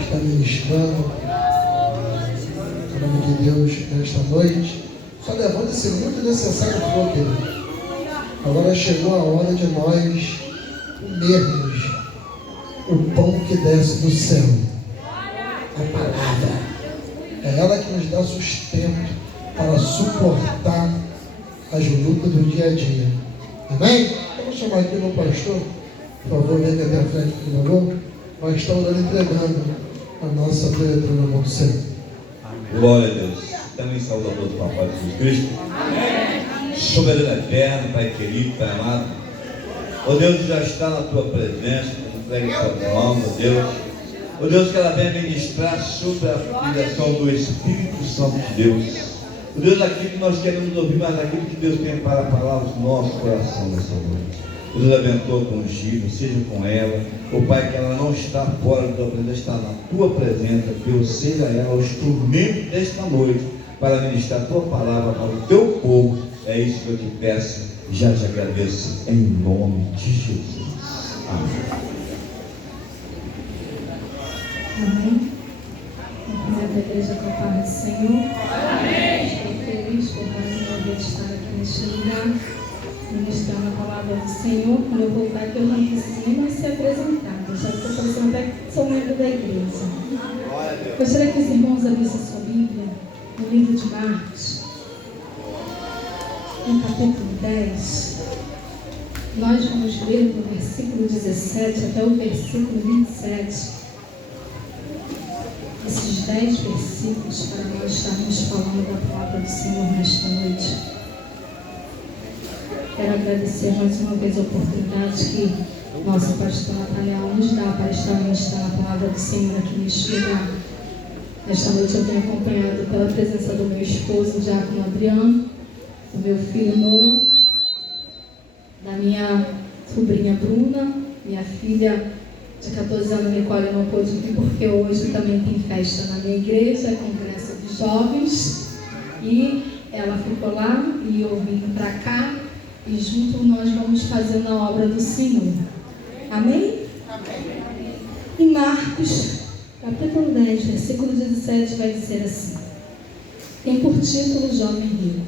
está ministrando em nome de Deus nesta noite. Só levanta-se muito necessário for, querido. Agora chegou a hora de nós comermos o pão que desce do céu, a palavra. É ela que nos dá sustento para suportar as lutas do dia a dia. Amém? Vamos chamar aqui o pastor, por favor, vem até a frente, por favor. Nós estamos entregando a nossa diretora na mão do Senhor. Glória a Deus. Também saudador do Papai Jesus Cristo. Amém. Soberano eterno, Pai querido, Pai amado. Ó Deus, já está na tua presença, entrega a tua mão, ó Deus. Ó Deus, que ela venha ministrar sobre a direção do Espírito Santo de Deus. Ó Deus, aquilo que nós queremos ouvir, mas aquilo que Deus tem para falar aos nossos corações nessa noite. Ó Deus, abençoa com o Chico, seja com ela. Ó Pai, que ela não está fora da tua presença, está na tua presença. Deus, seja ela o instrumento desta noite para ministrar a tua palavra para o teu povo. É isso que eu te peço e já te agradeço em nome de Jesus. Amém. Amém. Cumprimento a igreja com a paz do Senhor. Amém. Estou feliz por mais uma vez estar aqui neste lugar, ministrando a palavra do Senhor. Quando eu voltar aqui, eu não preciso nem mais ser apresentado. Já estou parecendo até que sou membro da igreja. Gostaria que os irmãos abrissem sua Bíblia no livro de Marcos, no capítulo 10. Nós vamos ler do versículo 17 até o versículo 27. Esses 10 versículos para nós estarmos falando da palavra do Senhor nesta noite. Quero agradecer mais uma vez a oportunidade que nossa pastora Nathaniel nos dá para estar ministrando a palavra do Senhor aqui neste lugar. Nesta noite eu tenho acompanhado pela presença do meu esposo, Diácono Adriano, do meu filho Noah, da minha sobrinha Bruna, minha filha de 14 anos, Nicole, não pôde vir porque hoje também tem festa na minha igreja, congresso de jovens, e ela ficou lá e eu vim para cá e junto nós vamos fazendo a obra do Senhor. Amém? Amém. Em Marcos, capítulo 10, versículo 17, vai dizer assim: tem por título Jovem Rico.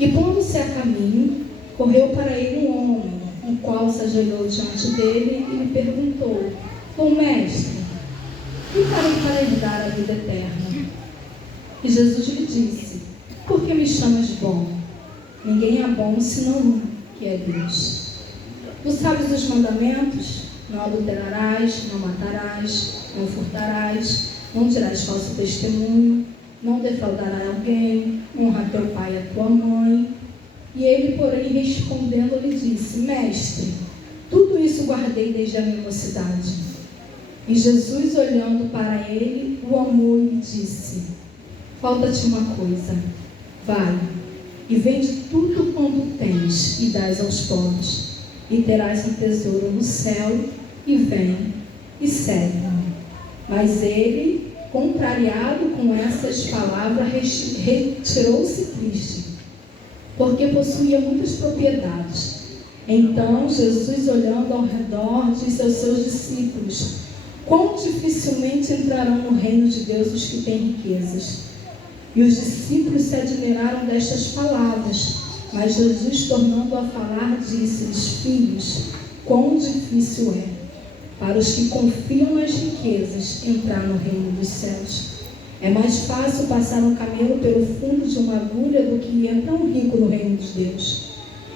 E pondo-se a caminho, correu para ele um homem, o qual se ajoelhou diante dele e lhe perguntou: bom mestre, que farei para herdar a vida eterna? E Jesus lhe disse: por que me chamas bom? Ninguém é bom senão um, que é Deus. Tu sabes os mandamentos? Não adulterarás, não matarás, não furtarás, não dirás falso testemunho, não defraudarás alguém, honra teu pai e a tua mãe. E ele, porém, respondendo, lhe disse: mestre, tudo isso guardei desde a minha mocidade. E Jesus, olhando para ele, o amou e lhe disse: falta-te uma coisa, vai, e vende tudo quanto tens, e dás aos pobres, e terás um tesouro no céu, e vem, e segue-me. Mas ele, contrariado com essas palavras, retirou-se triste, porque possuía muitas propriedades. Então Jesus, olhando ao redor, disse aos seus discípulos: quão dificilmente entrarão no reino de Deus os que têm riquezas. E os discípulos se admiraram destas palavras, mas Jesus, tornando a falar, disse-lhes: filhos, quão difícil é para os que confiam nas riquezas entrar no reino dos céus. É mais fácil passar um camelo pelo fundo de uma agulha do que entrar um rico no reino de Deus.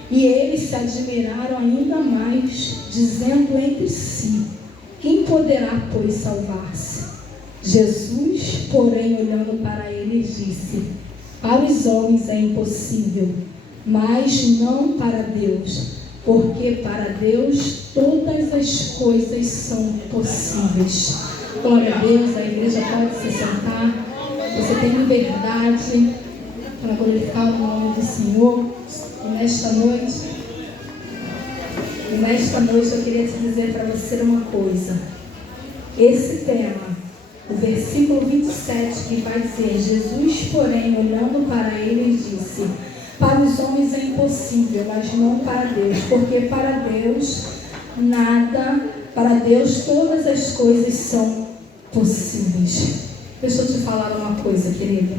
E eles se admiraram ainda mais, dizendo entre si: quem poderá, pois, salvar-se? Jesus, porém, olhando para eles, disse: para os homens é impossível, mas não para Deus, porque para Deus todas as coisas são possíveis. Glória a Deus. A igreja pode se sentar. Você tem liberdade para glorificar o nome do Senhor. E nesta noite eu queria te dizer para você uma coisa. Esse tema, o versículo 27, que vai dizer: Jesus, porém, olhando para ele, disse: para os homens é impossível, mas não para Deus, porque para Deus nada Para Deus todas as coisas são possíveis. Deixa eu te falar uma coisa, querida.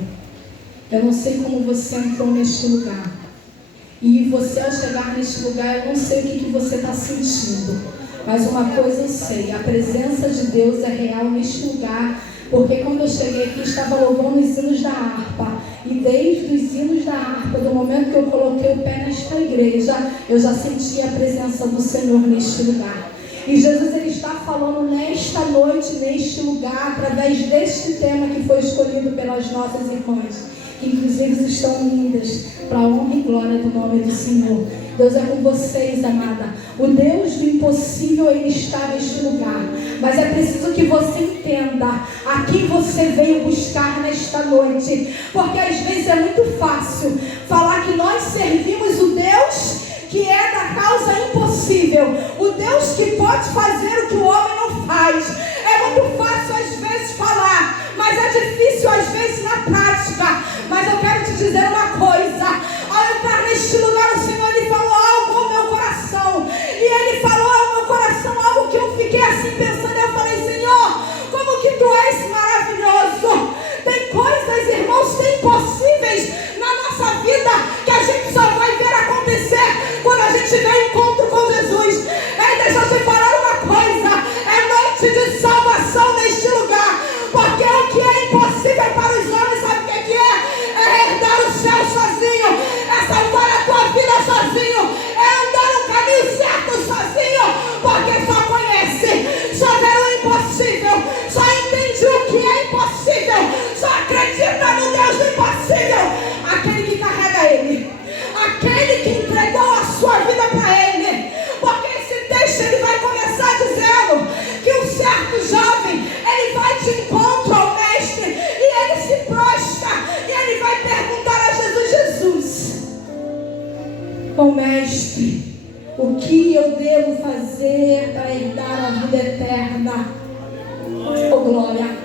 Eu não sei como você entrou neste lugar. E você, ao chegar neste lugar, eu não sei o que você está sentindo. Mas uma coisa eu sei, a presença de Deus é real neste lugar. Porque quando eu cheguei aqui, estava louvando os hinos da harpa. E desde os hinos da harpa, do momento que eu coloquei o pé nesta igreja, eu já senti a presença do Senhor neste lugar. E Jesus, Ele está falando nesta noite, neste lugar, através deste tema que foi escolhido pelas nossas irmãs, que inclusive estão lindas, para a honra e glória do nome do Senhor. Deus é com vocês, amada. O Deus do impossível, Ele está neste lugar. Mas é preciso que você entenda a quem você veio buscar nesta noite. Porque às vezes é muito fácil falar que nós servimos o Deus que é da causa impossível, o Deus que pode fazer o que o homem não faz. É muito fácil às vezes falar, mas é difícil às vezes na prática. Mas eu quero te dizer uma coisa: ao entrar neste lugar, o Senhor, Ele falou algo ao meu coração, e Ele falou ao meu coração algo que eu fiquei assim pensando. Eu falei: Senhor, como que Tu és maravilhoso. Tem coisas, irmãos, tem impossíveis na nossa vida que a gente só vai ver acontecer quando a gente vê um encontro com Jesus. Deixa eu te falar uma coisa: é noite de salvação neste lugar. Porque o que é impossível para os homens, sabe o que é? É herdar o céu sozinho, é salvar a tua vida sozinho, é andar no caminho certo sozinho. Porque só conhece, só vê o impossível, só entende o que é impossível, só acredita no Deus do impossível aquele que carrega Ele, aquele que entregou a sua vida para Ele. Porque esse texto, ele vai começar dizendo que um certo jovem, ele vai de encontro ao mestre, e ele se prostra, e ele vai perguntar a Jesus: Jesus, ó mestre, o que eu devo fazer para herdar a vida eterna? Oh glória!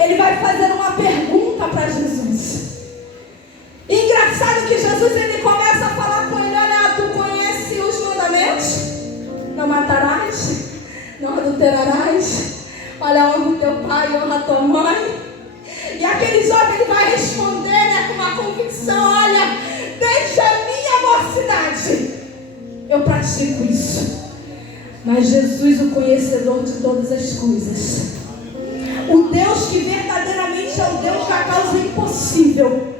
Ele vai fazer uma pergunta para Jesus. E engraçado que Jesus, ele começa a falar com ele: olha, tu conhece os mandamentos? Não matarás, não adulterarás, olha, honra o teu pai, honra a tua mãe. E aquele jovem, ele vai responder, né, com uma convicção: olha, desde a minha mocidade eu pratico isso. Mas Jesus, o conhecedor de todas as coisas, o Deus que verdadeiramente é o Deus da causa impossível.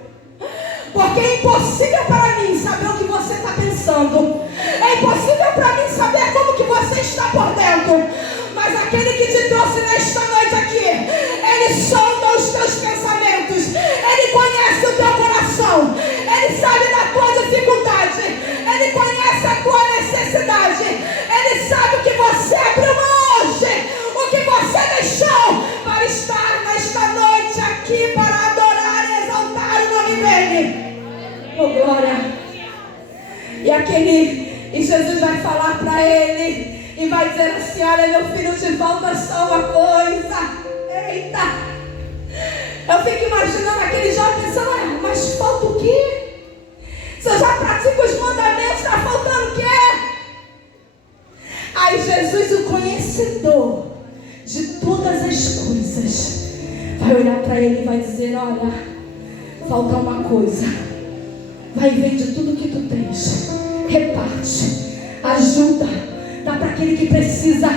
Porque é impossível para mim saber o que você está pensando, é impossível para mim saber como que você está por dentro. Mas aquele que te trouxe nesta noite aqui, Ele sonda os teus pensamentos, Ele conhece o teu coração, Ele sabe da tua dificuldade, Ele conhece a tua necessidade, Ele sabe o que você abriu mão hoje, o que você deixou para estar nesta noite aqui para adorar e exaltar o nome dEle. Oh glória! E Jesus vai falar para ele e vai dizer assim: olha, meu filho, te falta só uma coisa. Eita! Eu fico imaginando aquele jovem pensando: mas falta o quê? Se eu já pratico os mandamentos, está faltando o quê? Aí Jesus, o conhecedor de todas as coisas, vai olhar para ele e vai dizer: olha, falta uma coisa. Vai e vende tudo que tu tens, reparte, ajuda, dá para aquele que precisa,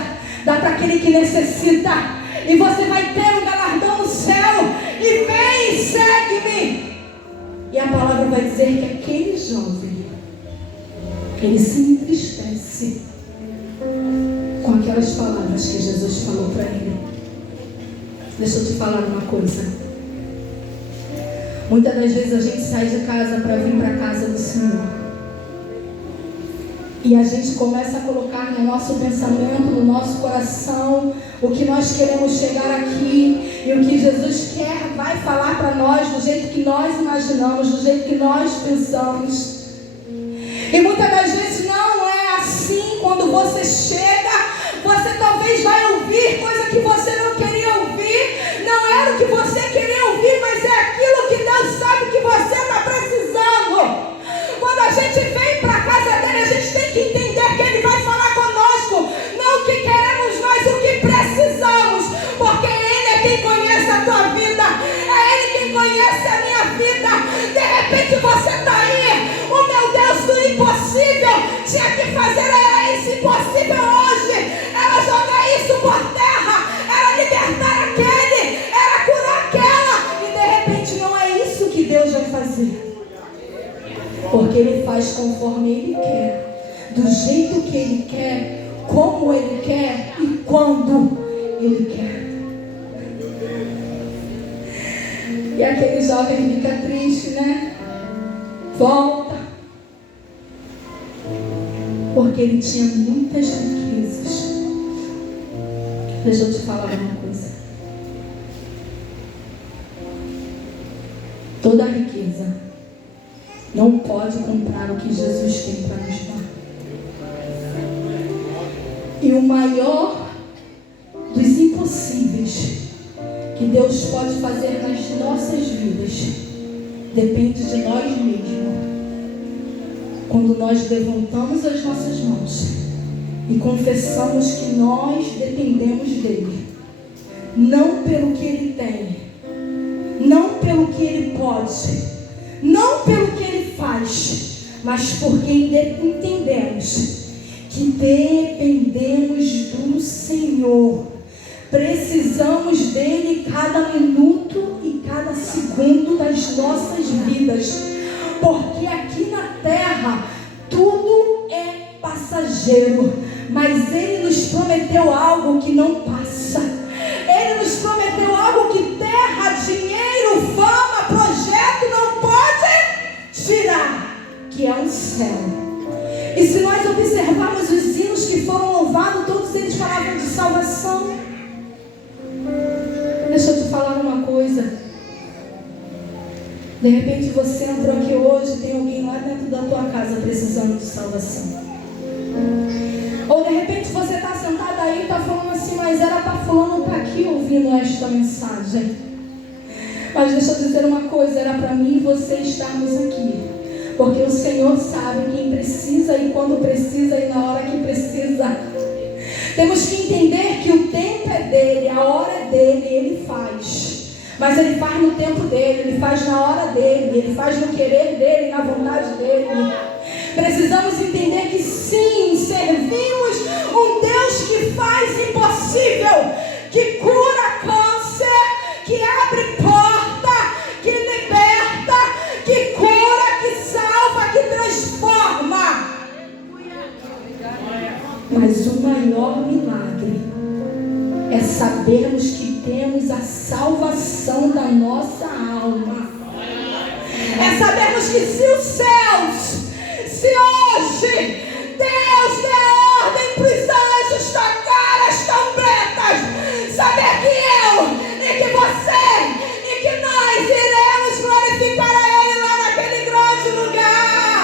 dá para aquele que necessita, e você vai ter um galardão no céu. E vem, segue-me. E a palavra vai dizer que aquele jovem, ele se entristece com aquelas palavras que Jesus falou para ele. Deixa eu te falar uma coisa. Muitas das vezes a gente sai de casa para vir para a casa do Senhor, e a gente começa a colocar no nosso pensamento, no nosso coração, o que nós queremos chegar aqui, e o que Jesus quer, vai falar para nós do jeito que nós imaginamos, do jeito que nós pensamos. E muitas das vezes não é assim. Quando você chega, você talvez vai ouvir coisa que você não queria ouvir, não era o que você queria ouvir, mas é aquilo que Deus sabe que você está precisando. Quando a gente vem para a casa dele, a gente tem que entender que ele vai falar conosco, não o que queremos faz conforme Ele quer, do jeito que Ele quer, como Ele quer e quando Ele quer. E aquele jovem fica triste, né? Volta. Porque ele tinha muitas riquezas. Deixa eu te falar uma coisa. Toda riqueza não pode comprar o que Jesus tem para nos dar. E o maior dos impossíveis que Deus pode fazer nas nossas vidas depende de nós mesmos. Quando nós levantamos as nossas mãos e confessamos que nós dependemos dele, não pelo que ele tem, não pelo que ele pode, não pelo que ele faz, mas porque entendemos que dependemos do Senhor. Precisamos dele cada minuto e cada segundo das nossas vidas, porque aqui na terra tudo é passageiro, mas ele nos prometeu algo que não passa. Ele nos prometeu algo que terra, dinheiro, fama, projeto não pode tirar, que é o céu. E se nós observarmos os hinos que foram louvados, todos eles falavam de salvação. Deixa eu te falar uma coisa. De repente você entrou aqui hoje e tem alguém lá dentro da tua casa precisando de salvação. Ou de repente você está sentado aí e está falando assim, mas era para fulano estar aqui ouvindo esta mensagem. Mas deixa eu dizer uma coisa, era para mim e você estarmos aqui. Porque o Senhor sabe quem precisa e quando precisa e na hora que precisa. Temos que entender que o tempo é dele, a hora é dele, ele faz. Mas ele faz no tempo dele, ele faz na hora dele, ele faz no querer dele, na vontade dele. Precisamos entender que sim, servimos um Deus que faz impossível, que cura câncer, que abre porta, que liberta, que cura, que salva, que transforma. Mas o maior milagre é sabermos que temos a salvação da nossa alma. É sabermos que se os céus, se hoje Deus der ordem para os anjos tocar as trombetas, saber que eu e que você e que nós iremos glorificar a Ele lá naquele grande lugar,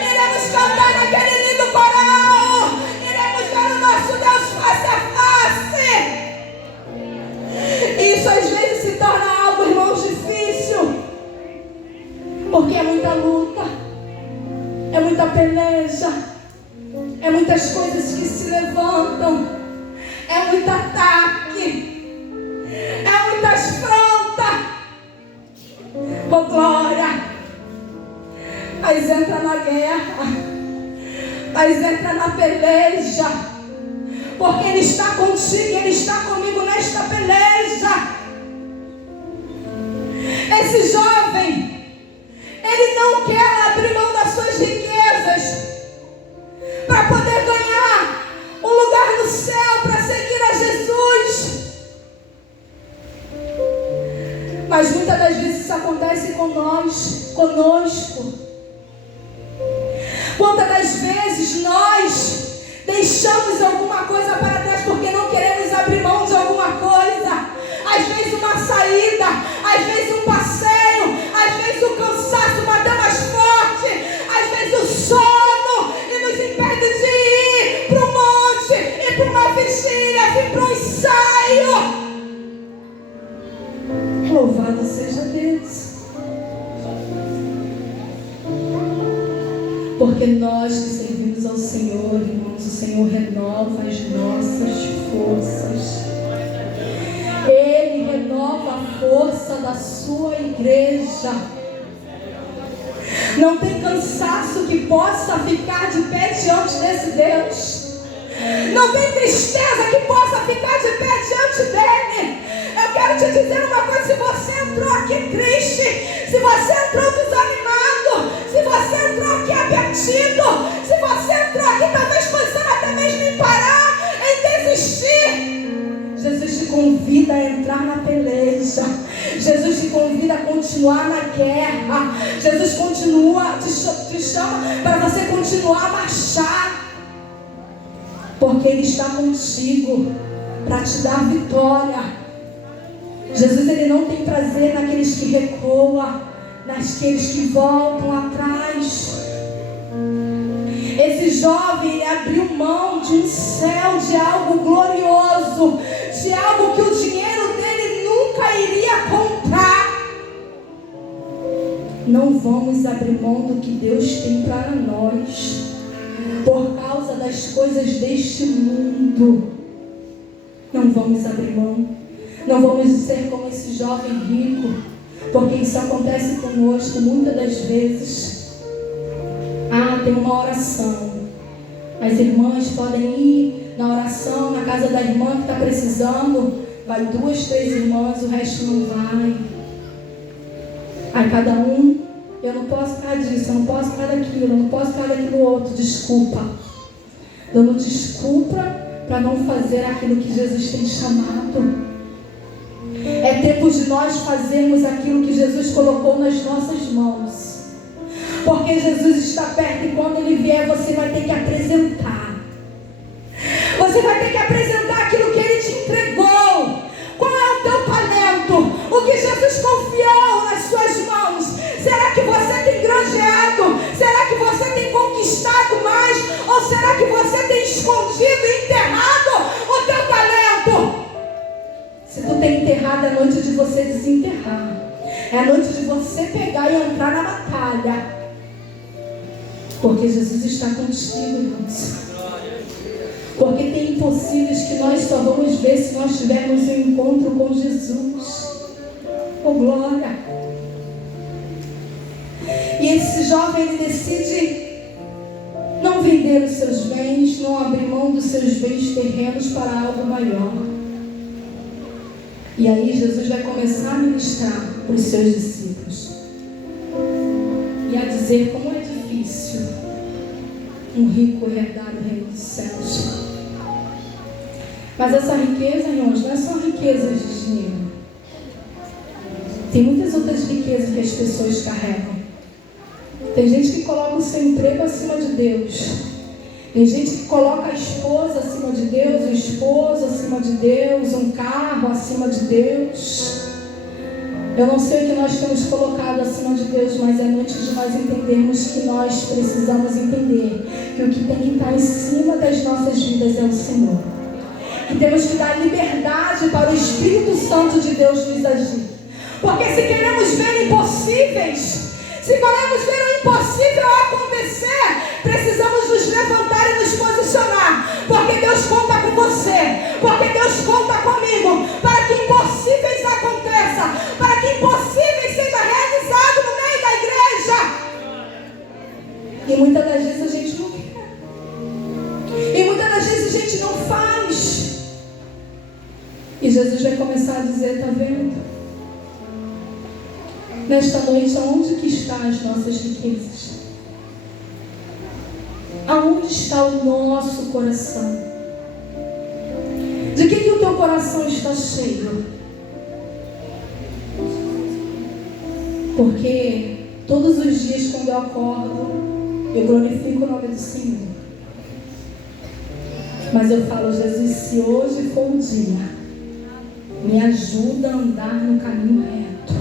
iremos cantar naquele lindo coral, iremos ver o nosso Deus face a face. Isso às vezes se torna algo, irmãos, difícil, porque é muita luta, é muita peleja, é muitas coisas que se levantam, é muito ataque, é muita afronta. Oh glória! Mas entra na guerra, mas entra na peleja, porque Ele está contigo, Ele está comigo nesta peleja. Esse jovem, ele não quer abrir mão das suas riquezas para poder ganhar um lugar no céu, para seguir a Jesus. Mas muitas das vezes isso acontece conosco. Quantas das vezes nós deixamos alguma coisa para trás porque não queremos abrir mão de alguma coisa? Às vezes uma saída, às vezes um passeio, às vezes o cansaço bateu mais forte, às vezes o sono e nos impede de ir para o monte, ir para uma vigília, ir para um ensaio. Louvado seja Deus. Porque nós que servimos ao Senhor, irmãos, o Senhor renova as nossas forças. Ele renova a força da sua igreja. Não tem cansaço que possa ficar de pé diante desse Deus. Não tem tristeza que possa ficar de pé diante dele. Eu quero te dizer uma coisa: se você entrou aqui triste, se você entrou desanimado, se você entrou aqui abatido, convida a entrar na peleja. Jesus te convida a continuar na guerra. Jesus te chama para você continuar a marchar. Porque Ele está contigo para te dar vitória. Jesus, Ele não tem prazer naqueles que recuam, naqueles que voltam atrás. Esse jovem, ele abriu mão de um céu, de algo glorioso, de algo que o dinheiro dele nunca iria comprar. Não vamos abrir mão do que Deus tem para nós, por causa das coisas deste mundo. Não vamos abrir mão. Não vamos ser como esse jovem rico, porque isso acontece conosco muitas das vezes. Tem uma oração. As irmãs podem ir na oração, na casa da irmã que está precisando. Vai 2, 3 irmãs, o resto não vai. Aí cada um, eu não posso ficar disso, eu não posso ficar daquilo, eu não posso ficar daquilo outro. Desculpa. Dando desculpa para não fazer aquilo que Jesus tem chamado. É tempo de nós fazermos aquilo que Jesus colocou nas nossas mãos. Porque Jesus está perto e quando Ele vier, você vai ter que apresentar. Você vai ter que apresentar aquilo que Ele te entregou. Qual é o teu talento? O que Jesus confiou nas suas mãos? Será que você tem granjeado? Será que você tem conquistado mais? Ou será que você tem escondido e enterrado o teu talento? Se tu tem enterrado, é noite de você desenterrar. É a noite de você pegar e entrar na batalha. Porque Jesus está contigo, irmãos. Porque tem impossíveis que nós só vamos ver se nós tivermos um encontro com Jesus. Oh, glória! E esse jovem, ele decide não vender os seus bens, não abrir mão dos seus bens terrenos para algo maior. E aí Jesus vai começar a ministrar para os seus discípulos. E a dizer como é difícil um rico herdar o reino dos céus. Mas essa riqueza, irmãos, não é só riqueza de dinheiro. Tem muitas outras riquezas que as pessoas carregam. Tem gente que coloca o seu emprego acima de Deus. Tem gente que coloca a esposa acima de Deus, o esposo acima de Deus, um carro acima de Deus. Eu não sei o que nós temos colocado acima de Deus, mas é noite de nós entendermos que nós precisamos entender que o que tem que estar em cima das nossas vidas é o Senhor. Que temos que dar liberdade para o Espírito Santo de Deus nos agir. Porque se queremos ver impossíveis, se queremos ver o impossível acontecer, precisamos nos levantar e nos posicionar. Porque Deus conta com você, porque Deus conta comigo, para que impossíveis aconteçam, para que impossíveis seja realizado no meio da igreja. E muitas das vezes a gente não quer. E muitas das vezes a gente não faz. E Jesus vai começar a dizer, está vendo? Nesta noite, aonde que estão as nossas riquezas? Aonde está o nosso coração? De que o teu coração está cheio? Porque todos os dias quando eu acordo, eu glorifico o nome do Senhor. Mas eu falo, Jesus, se hoje for um dia, me ajuda a andar no caminho reto.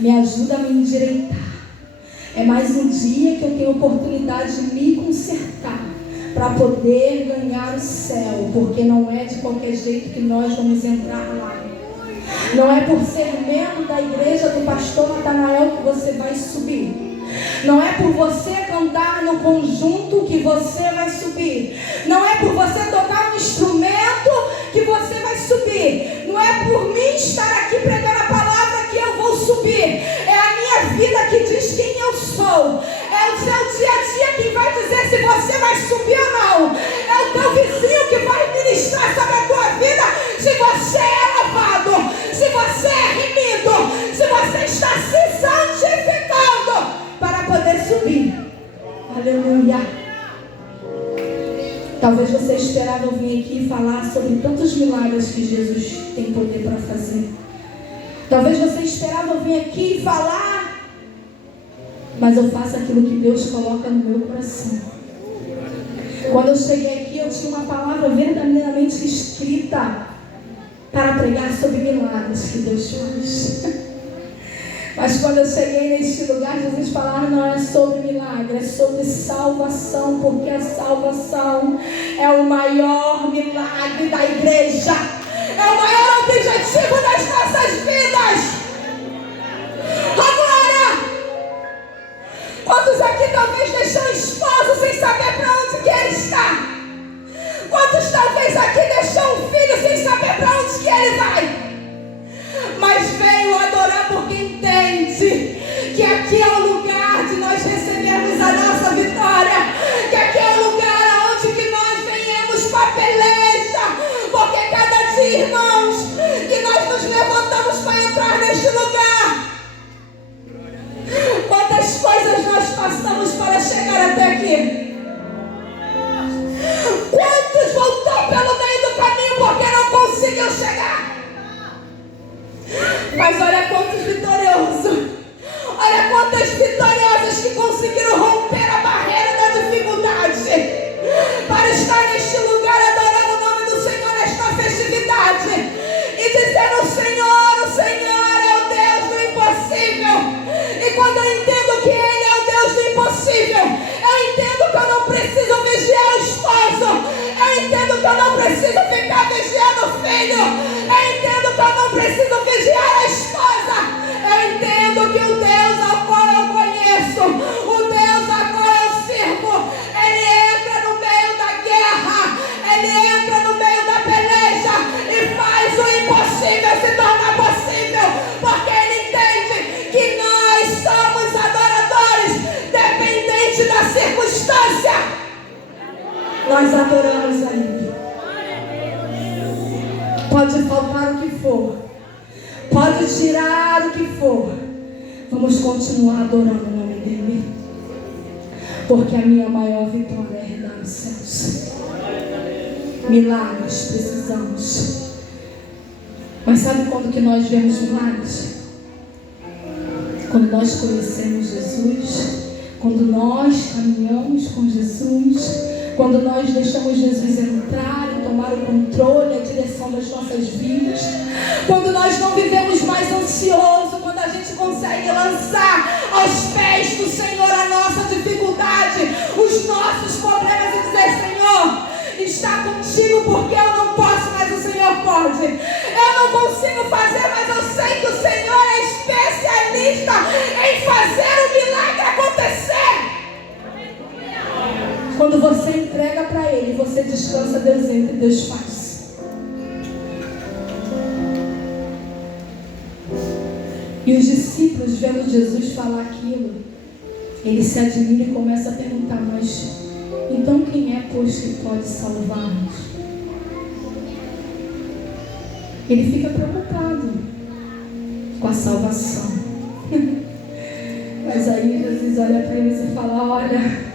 Me ajuda a me endireitar. É mais um dia que eu tenho oportunidade de me consertar para poder ganhar o céu, porque não é de qualquer jeito que nós vamos entrar lá. Não é por ser membro da igreja do pastor Natanael que você vai subir. Não é por você cantar no conjunto que você vai subir. Não é por você tocar um instrumento que você vai subir. Não é por mim estar aqui pregando a palavra que eu vou subir. É a minha vida que diz quem eu sou. É o seu dia a dia que vai dizer se você vai subir ou não. É o teu vizinho que vai ministrar sobre a tua vida se você é lavado, se você é remido, se você está se santificando para poder subir. Aleluia. Talvez você esperava eu vir aqui falar sobre tantos milagres que Jesus tem poder para fazer. Talvez você esperava vir aqui e falar, mas eu faço aquilo que Deus coloca no meu coração. Quando eu cheguei aqui, eu tinha uma palavra verdadeiramente escrita para pregar sobre milagres que Deus faz. Mas quando eu cheguei neste lugar, Jesus falava, não é sobre milagre, é sobre salvação, porque a salvação é o maior milagre da igreja, é o maior objetivo das nossas vidas. Agora, quantos aqui talvez deixou o esposo sem saber para onde que ele está? Quantos talvez aqui deixou um filho sem saber para onde que ele vai? Mas veio adorar porque entende que aqui é o lugar de nós recebermos a nossa vitória, que aqui é o lugar onde que nós venhamos para a peleja, porque cada dia, irmãos, que nós nos levantamos para entrar neste lugar, quantas coisas nós passamos para chegar até aqui. Quantos voltou pelo meio do caminho porque não conseguiu chegar? Mas olha quantos vitoriosos, olha quantas vitoriosas que conseguiram romper a barreira da dificuldade para estar neste lugar adorando o nome do Senhor nesta festividade e dizendo: o Senhor é o Deus do impossível. E quando eu entendo que Ele é o Deus do impossível, eu entendo que eu não preciso vigiar o esposo, eu entendo que eu não preciso ficar vigiando o filho, eu entendo que eu não preciso vigiar a esposa, eu entendo que o Deus ao qual eu conheço, o Deus ao qual eu sirvo, Ele entra no meio da guerra, Ele entra no meio da peleja e faz o impossível se tornar possível, porque Ele entende que nós somos adoradores, dependente da circunstância. Nós adoramos a Ele. Pode faltar o que for, pode tirar o que for, vamos continuar adorando o nome dEle, porque a minha maior vitória é herdar os céus. Milagres precisamos, mas sabe quando que nós vemos milagres? Quando nós conhecemos Jesus, quando nós caminhamos com Jesus, quando nós deixamos Jesus entrar e tomar o controle, a direção das nossas vidas, quando nós não vivemos mais ansioso, quando a gente consegue lançar aos pés do Senhor a nossa dificuldade, os nossos problemas e dizer: Senhor, está contigo porque eu não posso, mas o Senhor pode. Eu não consigo fazer, mas eu sei que o Senhor é especialista em fazer o milagre acontecer. Quando você entrega para Ele, você descansa, Deus entra e Deus faz. E os discípulos, vendo Jesus falar aquilo, eles se admiram e começam a perguntar: mas então quem é, pois, que pode salvar-nos? Ele fica preocupado com a salvação. Mas aí Jesus olha para eles e fala: olha,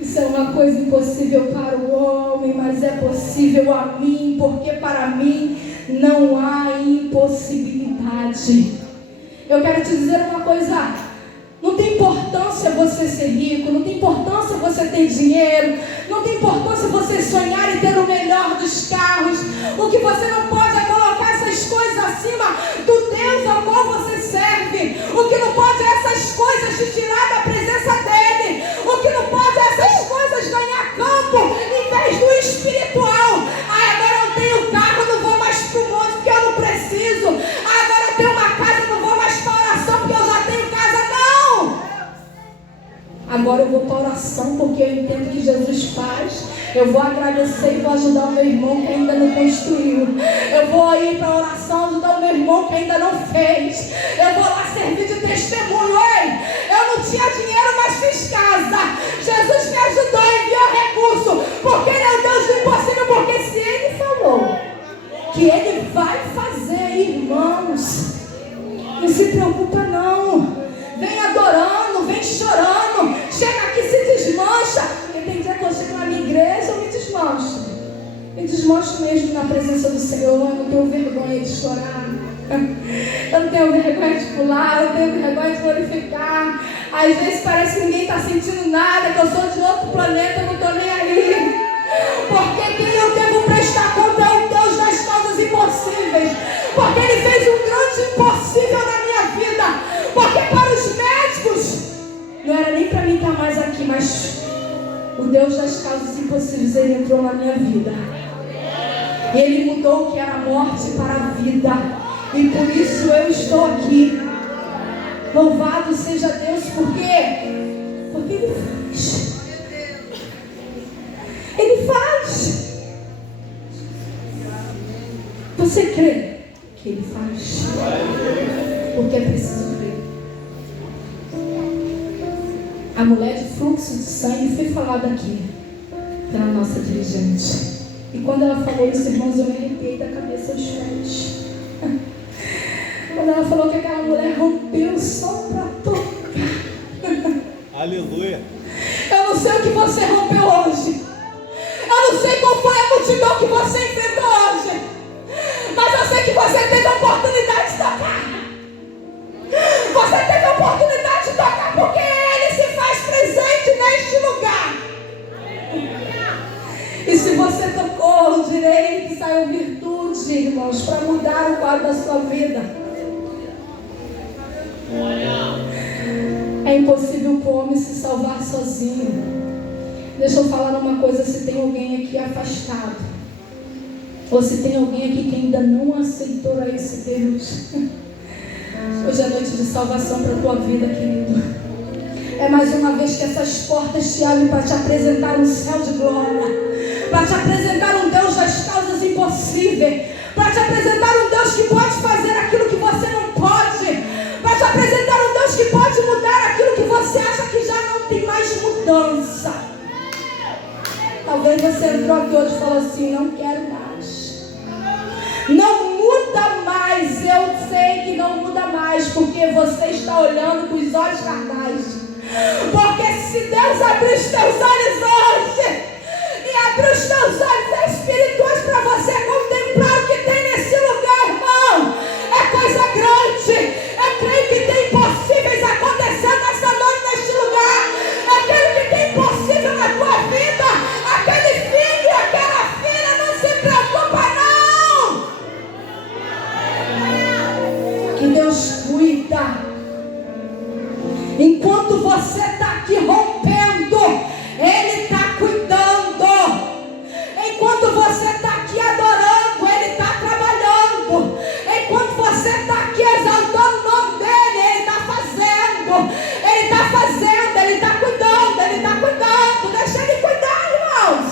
isso é uma coisa impossível para o homem, mas é possível a mim, porque para mim não há impossibilidade. Eu quero te dizer uma coisa: não tem importância você ser rico, não tem importância você ter dinheiro, não tem importância você sonhar em ter o melhor dos carros. O que você não pode é colocar essas coisas acima do Deus ao qual você serve. O que não pode é essas coisas te tirar da presença dEle. O que não pode é essas coisas ganhar campo em vez do espiritual. Agora eu tenho carro, não vou mais para o mundo porque eu não preciso. Agora eu tenho uma casa, não vou mais para a oração porque eu já tenho casa. Não! Agora eu vou para a oração porque eu entendo que Jesus faz. Eu vou agradecer e vou ajudar o meu irmão que ainda não construiu. Eu vou ir para a oração ajudar o meu irmão que ainda não fez. Eu vou lá servir de testemunho. Ei, eu não tinha dinheiro, mas fiz casa. Jesus me ajudou e enviou recurso, porque Ele é o Deus do impossível. Porque se Ele falou que Ele vai fazer, irmãos, não se preocupa não. Vem adorando, vem chorando. Chega aqui, se desmancha. Porque tem dia que eu chego na minha igreja, eu me desmancho. Me desmancho mesmo na presença do Senhor. Eu não tenho vergonha de chorar. Eu não tenho vergonha de pular. Eu não tenho vergonha de glorificar. Às vezes parece que ninguém está sentindo nada, que eu sou de outro planeta, eu não estou nem aí. Porque quem eu devo prestar conta é o Deus das causas impossíveis. Porque Ele fez um grande impossível na minha vida. Porque para os médicos não era nem para mim estar mais aqui, mas o Deus das causas impossíveis, Ele entrou na minha vida. Ele mudou o que era morte para a vida. E por isso eu estou aqui. Louvado seja Deus, porque Ele faz. Ele faz. Você crê que Ele faz? Porque é preciso crer. A mulher de fluxo de sangue foi falada aqui pela nossa dirigente. E quando ela falou isso, irmãos, eu me arrepiei da cabeça aos pés. Quando ela falou que aquela mulher rompeu só para tocar. Aleluia. Eu não sei o que você rompeu hoje. Eu não sei qual foi a multidão que você enfrentou hoje. Mas eu sei que você teve a oportunidade de tocar. Você teve a oportunidade de tocar porque Ele se faz presente neste lugar. E se você tocou direito, saiu virtude, irmãos, para mudar o quadro da sua vida. É impossível para o homem se salvar sozinho. Deixa eu falar uma coisa, se tem alguém aqui afastado, ou se tem alguém aqui que ainda não aceitou a esse Deus, hoje é noite de salvação para a tua vida, querido. É mais uma vez que essas portas te abrem para te apresentar um céu de glória, para te apresentar um Deus das causas impossíveis, para te apresentar um Deus que pode fazer aquilo que você não pode, para te apresentar um Deus que pode mudar aquilo que você acha que já não tem mais mudança. Talvez você entrou aqui hoje e falou assim: não quero mais, não muda mais. Eu sei que não muda mais, porque você está olhando com os olhos carnais. Porque se Deus abrir os teus olhos hoje e abrir os teus olhos espirituais para você contemplar o que tem nesse lugar, irmão, é coisa grande. Eu creio que tem impossíveis acontecendo nessa noite neste lugar. Eu creio que tem impossível na tua vida. Aquele filho, aquela filha, não se preocupa não, que Deus cuida. Enquanto você está aqui rompendo, Ele está cuidando. Enquanto você está aqui adorando, Ele está trabalhando. Enquanto você está aqui exaltando o nome dEle, Ele está fazendo. Ele está fazendo, Ele está cuidando, Ele está cuidando. Deixa Ele cuidar, irmãos.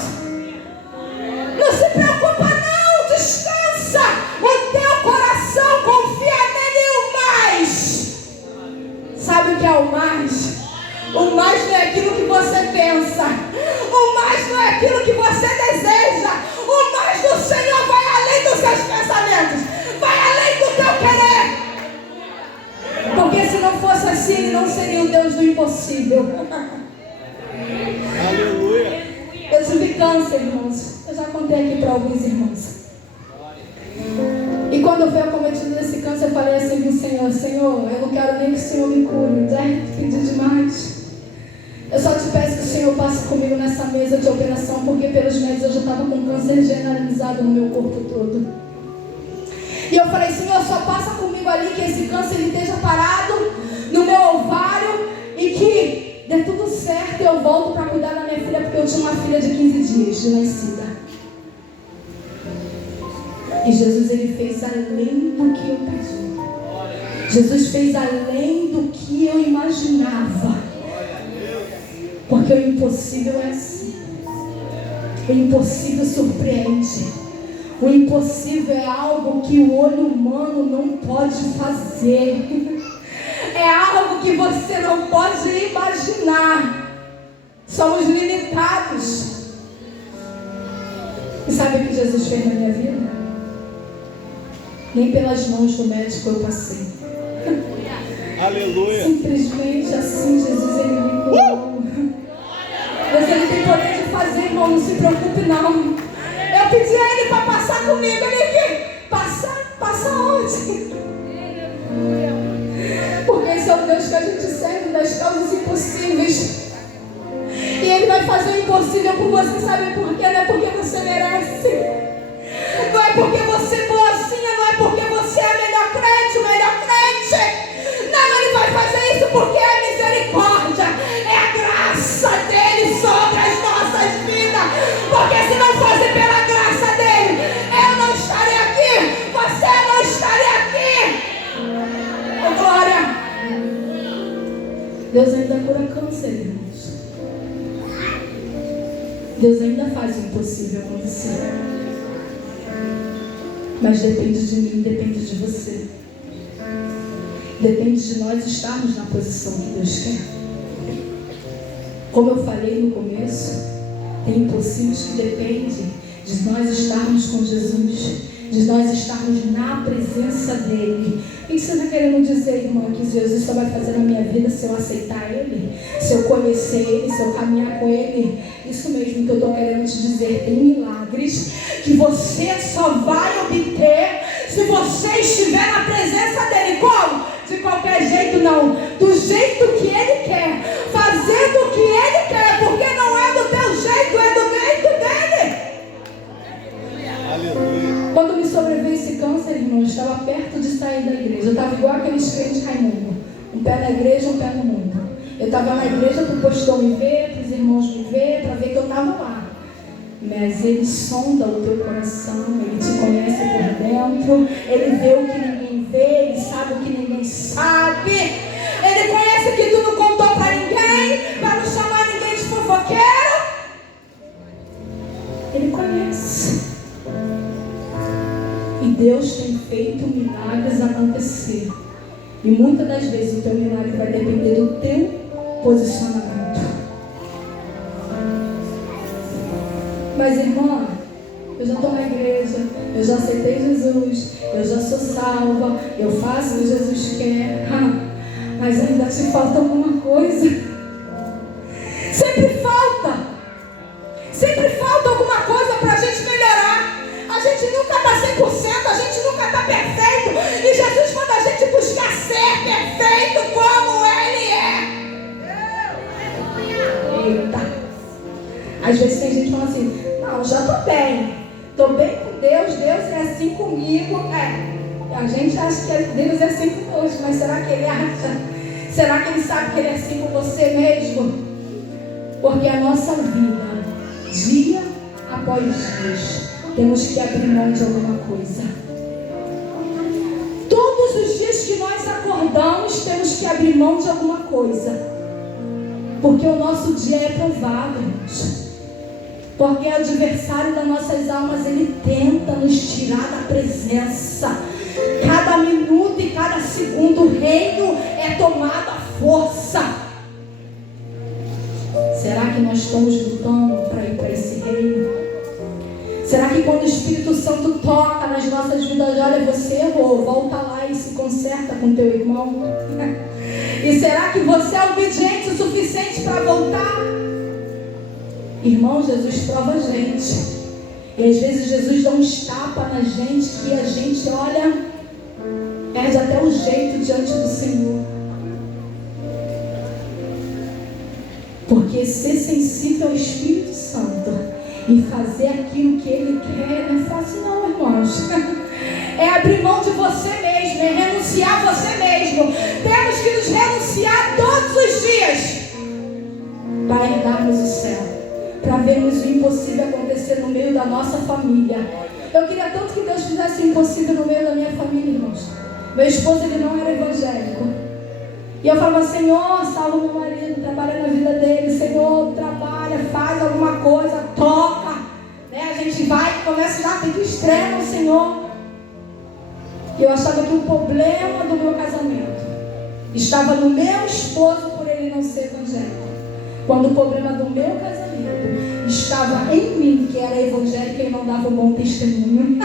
Não se preocupa não, descansa. O teu coração confia nele o mais. Sabe o que é o mais? O mais não é aquilo que você pensa. O mais não é aquilo que você deseja. O mais do Senhor vai além dos seus pensamentos. Vai além do teu querer. Porque se não fosse assim, Ele não seria o Deus do impossível. Aleluia. Eu tive câncer, irmãos. Eu já contei aqui para alguns irmãos. E quando eu fui acometido desse câncer, eu falei assim com o Senhor: Senhor, eu não quero nem que o Senhor me cure. Já pedi demais. Eu só te peço que o Senhor passe comigo nessa mesa de operação, porque pelos médicos eu já estava com câncer generalizado no meu corpo todo. E eu falei: Senhor, só passa comigo ali, que esse câncer ele esteja parado no meu ovário e que dê tudo certo e eu volto para cuidar da minha filha, porque eu tinha uma filha de 15 dias de nascida. E Jesus, Ele fez além do que eu pedi. Jesus fez além do que eu imaginava. Porque o impossível é assim. O impossível surpreende. O impossível é algo que o olho humano não pode fazer. É algo que você não pode imaginar. Somos limitados. E sabe o que Jesus fez na minha vida? Nem pelas mãos do médico eu passei. Aleluia. Simplesmente assim Jesus Ele me curou. Deus Ele tem poder de fazer, irmão, não se preocupe não. Eu Eu pedi a Ele para passar comigo. Ele aqui, passa onde? Porque esse é o Deus que a gente serve, das causas impossíveis. E Ele vai fazer o impossível por você, sabe por quê? Não é porque você merece, não é porque você é boazinha, não é porque você é melhor crente, o melhor crente. Não, Ele vai fazer isso porque é misericórdia, é a graça dEle sobre as nossas vidas. Porque se não fosse pela graça dEle, eu não estaria aqui, você não estaria aqui. Oh, glória! Deus ainda cura câncer, irmãos. Deus ainda faz o impossível acontecer. Mas depende de mim, depende de você. Depende de nós estarmos na posição que Deus quer. Como eu falei no começo, tem impossíveis que dependem de nós estarmos com Jesus, de nós estarmos na presença dEle. O que você está querendo dizer, irmão, que Jesus só vai fazer na minha vida se eu aceitar Ele, se eu conhecer Ele, se eu caminhar com Ele? Isso mesmo que eu estou querendo te dizer. Tem milagres que você só vai obter se você estiver na presença dEle. Como? De qualquer jeito não, do jeito que Ele quer, fazendo o que Ele quer, porque não é do teu jeito, é do jeito dEle. Aleluia. Quando me sobreveio esse câncer, irmão, eu estava perto de sair da igreja. Eu estava igual aqueles crentes Raimundo, um pé na igreja, um pé no mundo. Eu estava na igreja para o pastor me ver, para os irmãos me ver, para ver que eu estava lá. Mas Ele sonda o teu coração, Ele te conhece por dentro, Ele vê o que ninguém vê, Ele sabe o que ninguém sabe. Ele conhece que tu não contou para ninguém, para não chamar ninguém de fofoqueiro. Ele conhece. E Deus tem feito milagres acontecer. E muitas das vezes o teu milagre vai depender do teu posicionamento. Mas, irmã, eu já estou na igreja, eu já aceitei Jesus, eu já sou salva, eu faço o que Jesus quer, mas ainda te falta alguma coisa. Sempre falta alguma coisa para a gente melhorar. A gente nunca está 100%, a gente nunca está perfeito. E Jesus manda a gente buscar ser perfeito como Ele é. Eita! Às vezes tem gente que fala assim: não, já estou bem com Deus, Deus é assim comigo. A gente acha que Deus é assim conosco, mas será que Ele acha? Será que Ele sabe que Ele é assim com você mesmo? Porque a nossa vida, dia após dia, temos que abrir mão de alguma coisa. Todos os dias que nós acordamos, temos que abrir mão de alguma coisa. Porque o nosso dia é provado, irmãos. Porque o adversário das nossas almas, ele tenta nos tirar da presença. Cada minuto e cada segundo o reino é tomado à força. Será que nós estamos lutando para ir para esse reino? Será que quando o Espírito Santo toca nas nossas vidas, olha, você errou, volta lá e se conserta com teu irmão? E será que você é obediente o suficiente para voltar? Irmão, Jesus prova a gente. E às vezes Jesus dá uns tapas na gente que a gente, olha, perde até o jeito diante do Senhor. Porque ser sensível ao Espírito Santo e fazer aquilo que Ele quer não é fácil não, irmãos. É abrir mão de você mesmo, é renunciar a você mesmo. Temos que nos renunciar todos os dias para herdarmos o céu, para vermos o impossível acontecer no meio da nossa família. Eu queria tanto que Deus fizesse o impossível no meio da minha família, irmãos. Meu esposo, ele não era evangélico. E eu falava: Senhor, salva meu marido, trabalha na vida dele. Senhor, trabalha, faz alguma coisa, toca, né? A gente vai, começa já a ter que extremo, Senhor. E eu achava que o problema do meu casamento estava no meu esposo por ele não ser evangélico, quando o problema do meu casamento estava em mim, que era evangélico e não dava um bom testemunho.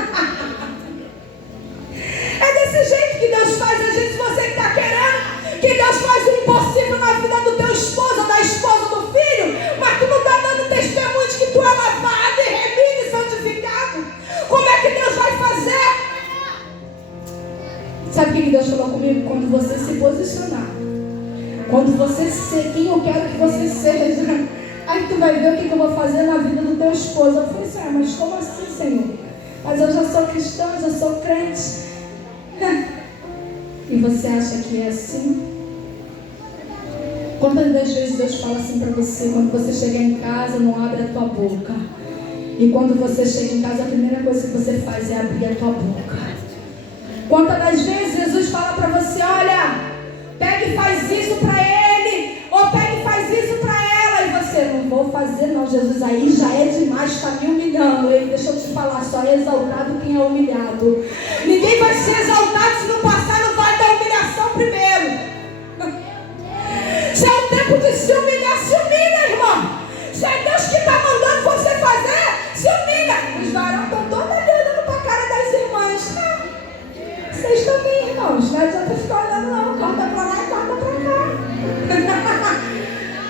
É desse jeito que Deus faz a gente. Se você que está querendo que Deus faz o impossível na vida do teu esposo, da esposa, do filho, mas tu não está dando testemunho de que tu é lavado e remido e santificado. Deus falou comigo, quando você se posicionar, quando você ser quem eu quero que você seja, aí tu vai ver o que eu vou fazer na vida do teu esposo. Eu falei assim, mas como assim, Senhor? Mas eu já sou cristã, já sou crente. E você acha que é assim? Quantas das vezes Deus fala assim para você, quando você chegar em casa, não abre a tua boca. E quando você chega em casa, a primeira coisa que você faz é abrir a tua boca. Quantas das vezes Jesus fala para você, olha, pega e faz isso para ele, ou pega e faz isso para ela, e você, não vou fazer não, Jesus, aí já é demais, está me humilhando. Ei, deixa eu te falar, só é exaltado quem é humilhado. Ninguém vai ser exaltado se não passar no vale da humilhação primeiro. Se é o tempo de se humilhar, se humilha, irmão. Se é Deus que está mandando você fazer, se humilha. Os varões estão todos ali olhando para a cara das irmãs. Vocês também, irmãos, não adianta ficar olhando não, corta para lá e corta para cá.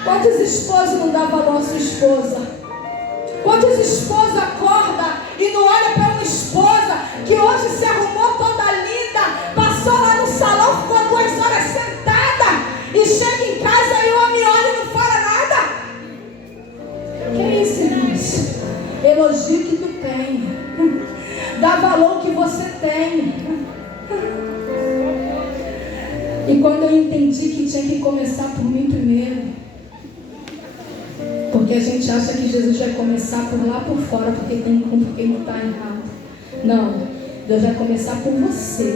Quantos esposos não dão valor à sua esposa? Quantos esposos acordam e não olham para uma esposa que hoje se arrumou toda linda, passou lá no salão, ficou 2 horas sentada e chega em casa e o homem olha e não fala nada? Que é isso, irmãos? Elogio que tu tem, dá valor que você tem. E quando eu entendi que tinha que começar por mim primeiro, porque a gente acha que Jesus vai começar por lá por fora, porque não está errado. Não, Deus vai começar por você,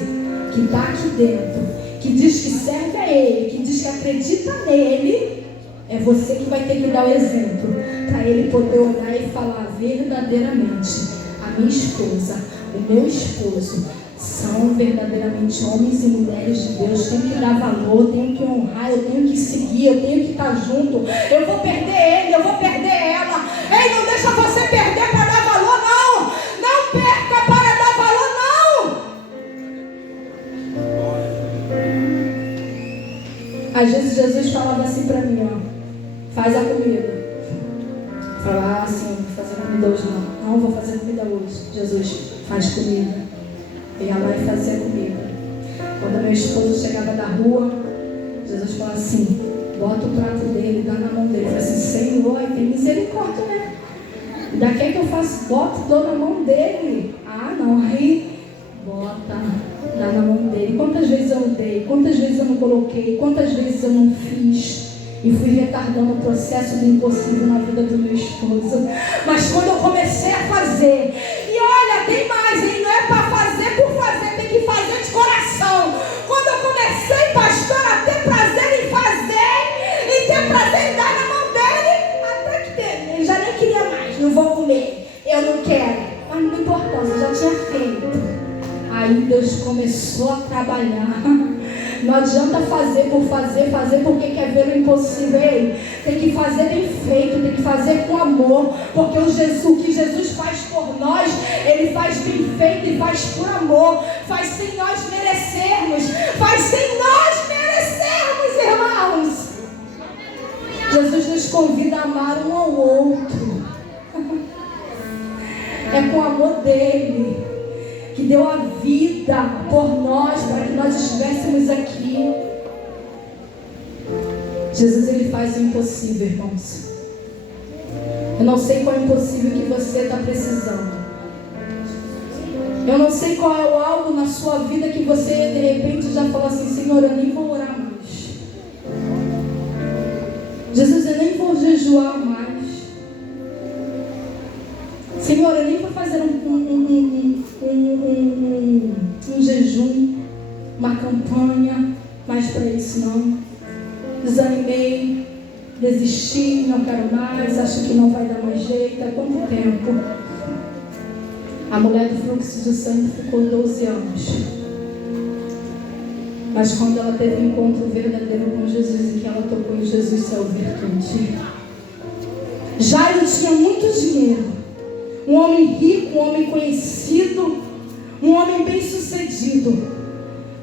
que está aqui dentro, que diz que serve a Ele, que diz que acredita nele. É você que vai ter que dar o exemplo, para Ele poder olhar e falar verdadeiramente, a minha esposa, o meu esposo, são verdadeiramente homens e mulheres de Deus. Tenho que dar valor, tenho que honrar, eu tenho que seguir, eu tenho que estar junto. Eu vou perder ele, eu vou perder ela. Ei, não deixa você perder para dar valor, não. Não perca para dar valor, não. Às vezes Jesus falava assim para mim, ó, faz a comida. Eu falava assim, vou fazer comida hoje não. Não vou fazer comida hoje. Jesus, faz comida. Ia lá e fazia comida. Quando meu esposo chegava da rua, Jesus falava assim, bota o prato dele, dá na mão dele. Eu falei assim, Senhor, tem misericórdia, né? E daqui que eu faço, dou na mão dele. Ah, não, aí bota, dá na mão dele. Quantas vezes eu dei, quantas vezes eu não coloquei, quantas vezes eu não fiz. E fui retardando o processo do impossível na vida do meu esposo. Mas quando eu comecei a fazer, e olha, tem mais, hein? Não é para fazer por fazer, tem que fazer de coração. Quando eu comecei, pastor, a ter prazer em fazer, e ter prazer em dar na mão dele, até que teve. Ele já nem queria mais, não vou comer, eu não quero. Mas não importa, eu já tinha feito. Aí Deus começou a trabalhar. Não adianta fazer por fazer, fazer porque quer ver o impossível. Ei, tem que fazer bem feito, tem que fazer com amor, porque o que Jesus faz por nós, Ele faz bem feito e faz por amor, faz sem nós merecermos, faz sem nós merecermos, irmãos. Jesus nos convida a amar um ao outro. É com o amor dele, que deu a vida por nós, para que nós estivéssemos aqui. Jesus, Ele faz o impossível, irmãos. Eu não sei qual é o impossível que você está precisando. Eu não sei qual é o algo na sua vida que você, de repente, já fala assim, Senhor, eu nem vou orar mais. Jesus, eu nem vou jejuar mais. Senhor, eu nem vou fazer um jejum, uma campanha mais para isso não. Desanimei, desisti, não quero mais, acho que não vai dar mais jeito. Há quanto tempo? A mulher do fluxo de sangue ficou 12 anos. Mas quando ela teve um encontro verdadeiro com Jesus e que ela tocou em Jesus, saiu virtude. Jairo tinha muito dinheiro. Um homem rico, um homem conhecido, um homem bem sucedido.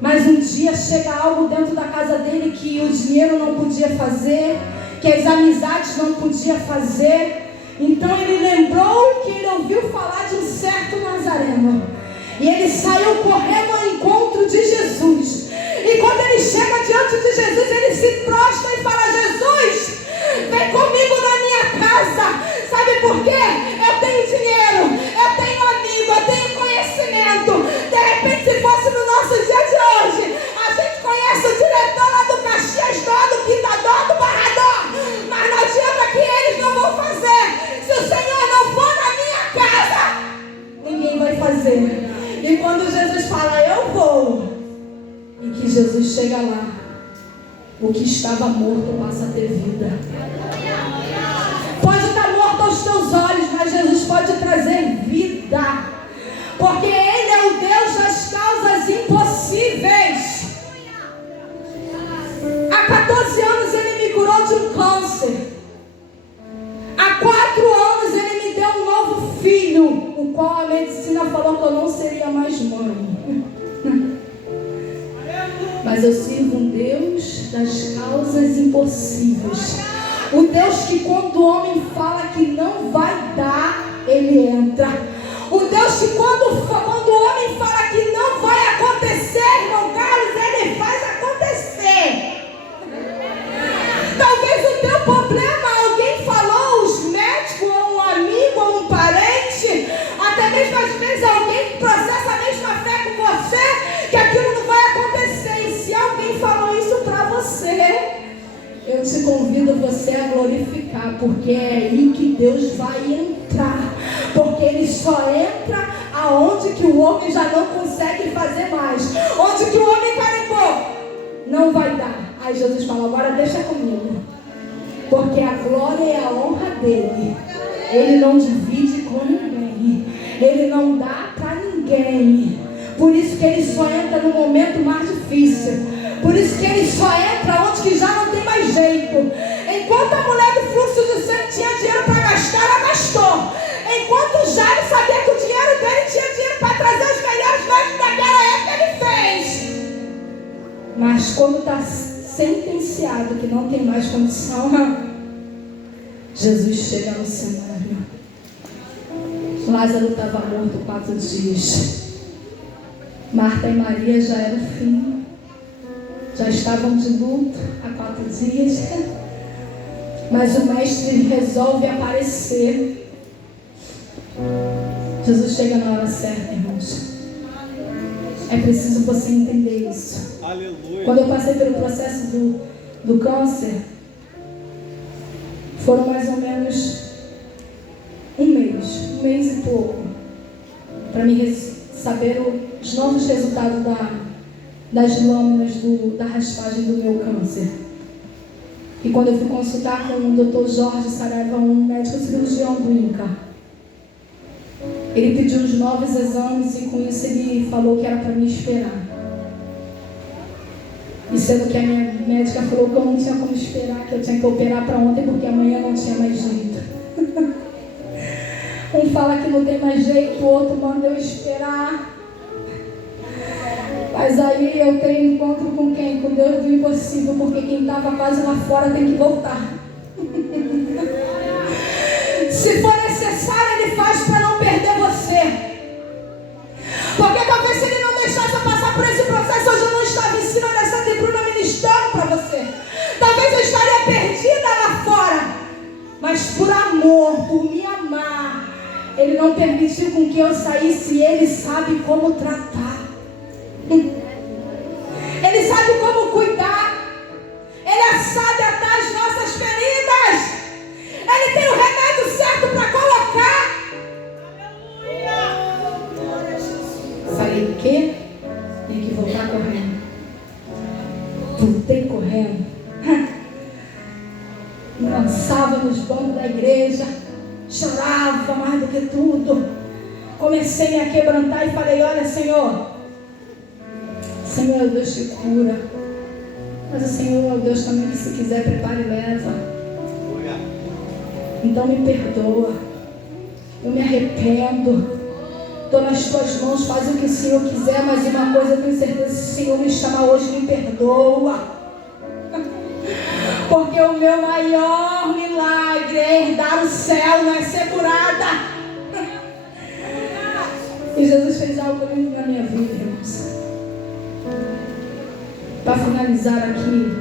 Mas um dia chega algo dentro da casa dele que o dinheiro não podia fazer, que as amizades não podiam fazer. Então ele lembrou que ele ouviu falar de um certo Nazareno. E ele saiu correndo ao encontro de Jesus. fala, eu vou. E que Jesus chega lá. O que estava morto passa a ter vida. Pode estar morto aos teus olhos, mas Jesus pode trazer vida. Porque Ele é o Deus das causas impossíveis. Há 14 anos Ele me curou de um câncer. Há 4 anos Ele me deu um novo filho, o qual a medicina falou que eu não seria mais mãe. Mas eu sirvo um Deus das causas impossíveis. O Deus que quando o homem fala que não vai dar, Ele entra. O Deus que quando o homem fala que não vai acontecer, irmão Carlos, Ele faz acontecer. Talvez o teu problema, alguém falou, os médicos, ou um amigo, ou um parente, até mesmo às vezes alguém que processa a mesma fé com você, que aquilo não vai acontecer. E se alguém falou isso para você, eu te convido você a glorificar, porque é aí que Deus vai entrar. Porque Ele só entra aonde que o homem já não consegue fazer mais. Onde que o homem carimbou, não vai dar. Aí Jesus fala, agora deixa comigo. Porque a glória e a honra dele, Ele não divide com ninguém. Ele não dá para ninguém. Por isso que Ele só entra no momento mais difícil. Por isso que Ele só entra onde que já não tem mais jeito. Enquanto a mulher do fluxo de sangue tinha dinheiro para gastar, ela gastou. Enquanto Jairo sabia que o dinheiro dele tinha dinheiro para trazer os melhores médicos daquela época, ele fez. Mas quando está sentenciado que não tem mais condição, Jesus chega no cenário. Lázaro estava morto 4 dias. Marta e Maria já era o fim. Já estavam de luto há 4 dias. Mas o mestre resolve aparecer. Jesus chega na hora certa, irmãos. É preciso você entender isso. Aleluia. Quando eu passei pelo processo do câncer, foram mais ou menos um mês e pouco, para mim saber os novos resultados das lâminas da raspagem do meu câncer. E quando eu fui consultar com o Dr. Jorge Saraiva, um médico cirurgião do INCA, ele pediu os novos exames e com isso ele falou que era para me esperar. E sendo que a minha médica falou que eu não tinha como esperar, que eu tinha que operar para ontem porque amanhã não tinha mais jeito. Um fala que não tem mais jeito, o outro manda eu esperar. Mas aí eu tenho encontro com quem? Com Deus do impossível, porque quem estava quase lá fora tem que voltar. Se for necessário, Ele faz para não perder você. Porque talvez se Ele não deixasse eu passar por esse processo, hoje eu não estava ensinando essa tribuna ministrando para você. Talvez eu estaria perdida lá fora. Mas por amor, por me amar, Ele não permitiu com que eu saísse. Ele sabe como tratar. Ele sabe como cuidar. Ele sabe atar as nossas feridas. Ele tem o remédio certo para colocar. Falei o quê? Tem que voltar correndo. Voltei correndo. Me lançava nos bancos da igreja. Chorava mais do que tudo. Comecei a me quebrantar e falei, olha, Senhor, Deus te cura. Mas o Senhor é o Deus também que se quiser prepara e leva. Então me perdoa. Eu me arrependo. Estou nas tuas mãos, faz o que o Senhor quiser. Mas uma coisa eu tenho certeza, se o Senhor me chamar hoje, me perdoa. Porque o meu maior milagre é herdar o céu, não é ser curada. E Jesus fez algo lindo na minha vida, irmãos. Para finalizar aqui,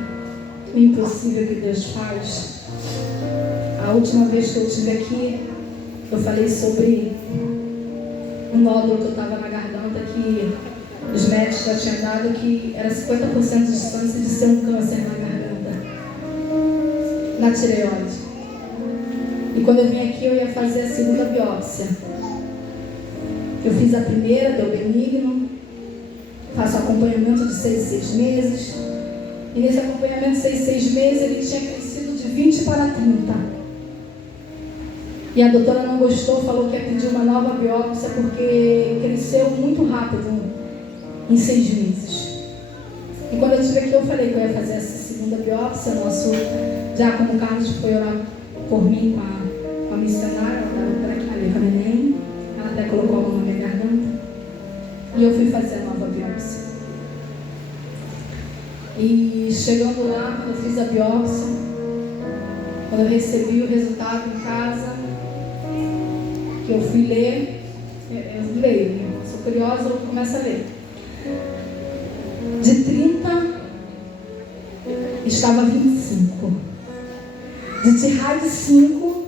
o impossível que Deus faz. A última vez que eu estive aqui, eu falei sobre um nódulo que eu estava na garganta, que os médicos já tinham dado que era 50% de chance de ser um câncer na garganta, na tireoide. E quando eu vim aqui, eu ia fazer a segunda biópsia. Eu fiz a primeira, deu benigno. faço acompanhamento de 6 em 6 meses. E nesse acompanhamento de 6 em 6 meses, ele tinha crescido de 20 para 30. E a doutora não gostou, falou que ia pedir uma nova biópsia porque cresceu muito rápido, em 6 meses. E quando eu estive aqui, eu falei que eu ia fazer essa segunda biópsia. Nosso diácono Carlos foi orar por mim com a missionária, ela estava por aqui, ali com a neném. Ela até colocou a mão na minha garganta. E eu fui fazer a nova biópsia. E chegando lá, quando eu fiz a biópsia, quando eu recebi o resultado em casa, que eu fui ler, eu leio, né? Sou curiosa, eu começo a ler. De 30, estava 25. De Tirrai de 5,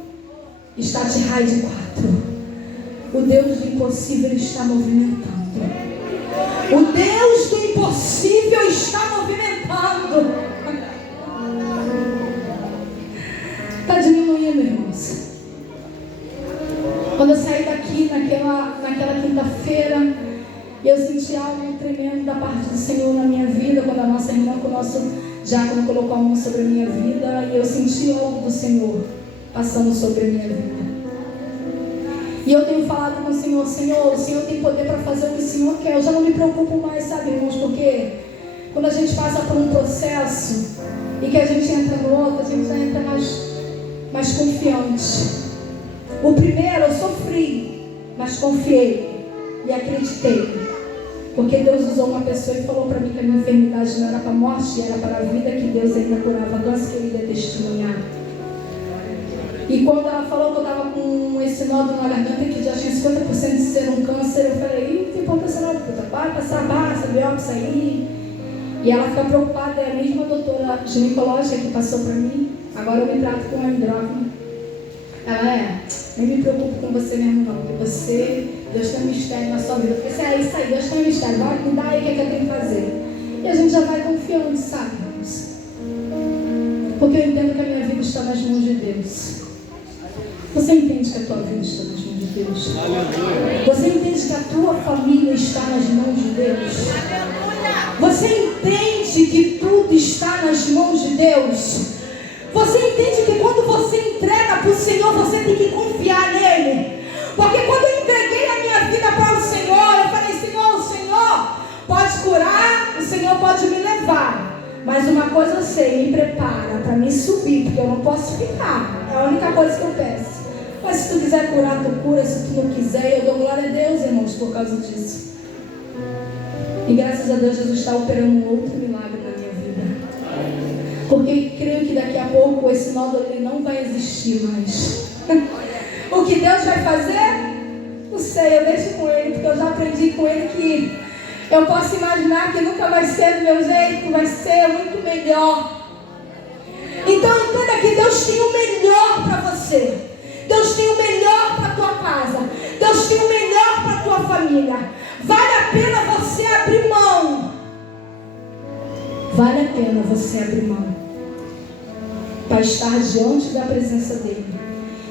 está Tirrai de 4. O Deus do impossível está movimentando. O Deus do impossível está movimentando. Está diminuindo, irmãos. Quando eu saí daqui naquela quinta-feira, eu senti algo tremendo da parte do Senhor na minha vida, quando a nossa irmã, com o nosso diácono colocou a mão sobre a minha vida, e eu senti algo do Senhor passando sobre a minha vida. E eu tenho falado com o Senhor: o Senhor tem poder para fazer o que o Senhor quer. Eu já não me preocupo mais, sabe, irmãos, porque quando a gente passa por um processo e que a gente entra no outro, a gente já entra mais confiante. O primeiro eu sofri, mas confiei e acreditei. Porque Deus usou uma pessoa e falou para mim que a minha enfermidade não era para a morte, era para a vida, que Deus ainda curava câncer, que Ele ia testemunhar. E quando ela falou que eu estava com esse nódulo na garganta, que já tinha 50% de ser um câncer, eu falei: não tem importância não, vai passar, passa, biópsia aí. E ela fica preocupada, é a mesma doutora ginecológica que passou para mim. Agora eu me trato com a endócrina. Ela nem me preocupo com você mesmo não, porque você, Deus tem um mistério na sua vida. Eu falei: é isso aí, Deus tem um mistério, vai me dar aí o que é que eu tenho que fazer. E a gente já vai confiando, sabe, irmãos? Porque eu entendo que a minha vida está nas mãos de Deus. Você entende que a tua vida está nas mãos de Deus? Você entende que a tua família está nas mãos de Deus? Você entende que tudo está nas mãos de Deus? Você entende que quando você entrega para o Senhor, você tem que confiar nele? Porque quando eu entreguei a minha vida para o Senhor, eu falei: Senhor, o Senhor pode curar, o Senhor pode me levar. Mas uma coisa eu sei, me prepara para me subir, porque eu não posso ficar. É a única coisa que eu peço. Mas se tu quiser curar, tu cura. Se tu não quiser, eu dou glória a Deus, irmãos, por causa disso. E graças a Deus, Jesus está operando um outro milagre na minha vida. Porque creio que daqui a pouco esse nódulo ele não vai existir mais. O que Deus vai fazer? Não sei, eu deixo com Ele, porque eu já aprendi com Ele que eu posso imaginar que nunca vai ser do meu jeito, vai ser muito melhor. Então entenda que Deus tem o melhor para você. Deus tem o melhor para a tua casa. Deus tem o melhor para a tua família. Vale a pena você abrir mão. Vale a pena você abrir mão para estar diante da presença dEle.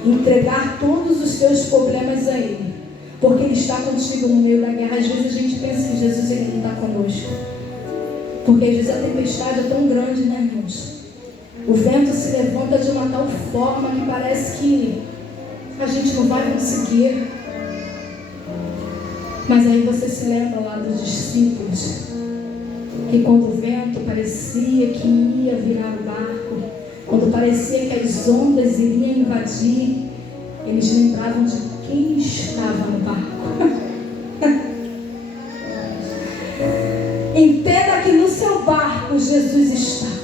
Entregar todos os teus problemas a Ele. Porque Ele está contigo no meio da guerra. Às vezes a gente pensa que Jesus ele não está conosco. Porque às vezes a tempestade é tão grande, né, irmãos? O vento se levanta de uma tal forma que parece que a gente não vai conseguir. Mas aí você se lembra lá dos discípulos, que quando o vento parecia que ia virar o barco, quando parecia que as ondas iriam invadir, eles lembravam de quem estava no barco. Entenda que no seu barco Jesus está.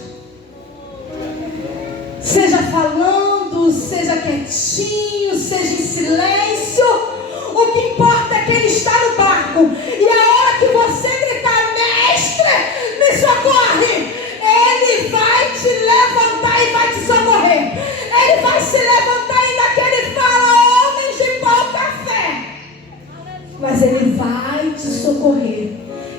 Seja falando, seja quietinho, seja em silêncio, o que importa é que Ele está no barco. E a hora que você gritar: mestre, me socorre, Ele vai te levantar e vai te socorrer. Ele vai se levantar, ainda que Ele fala: homens de pouca fé, mas Ele vai te socorrer.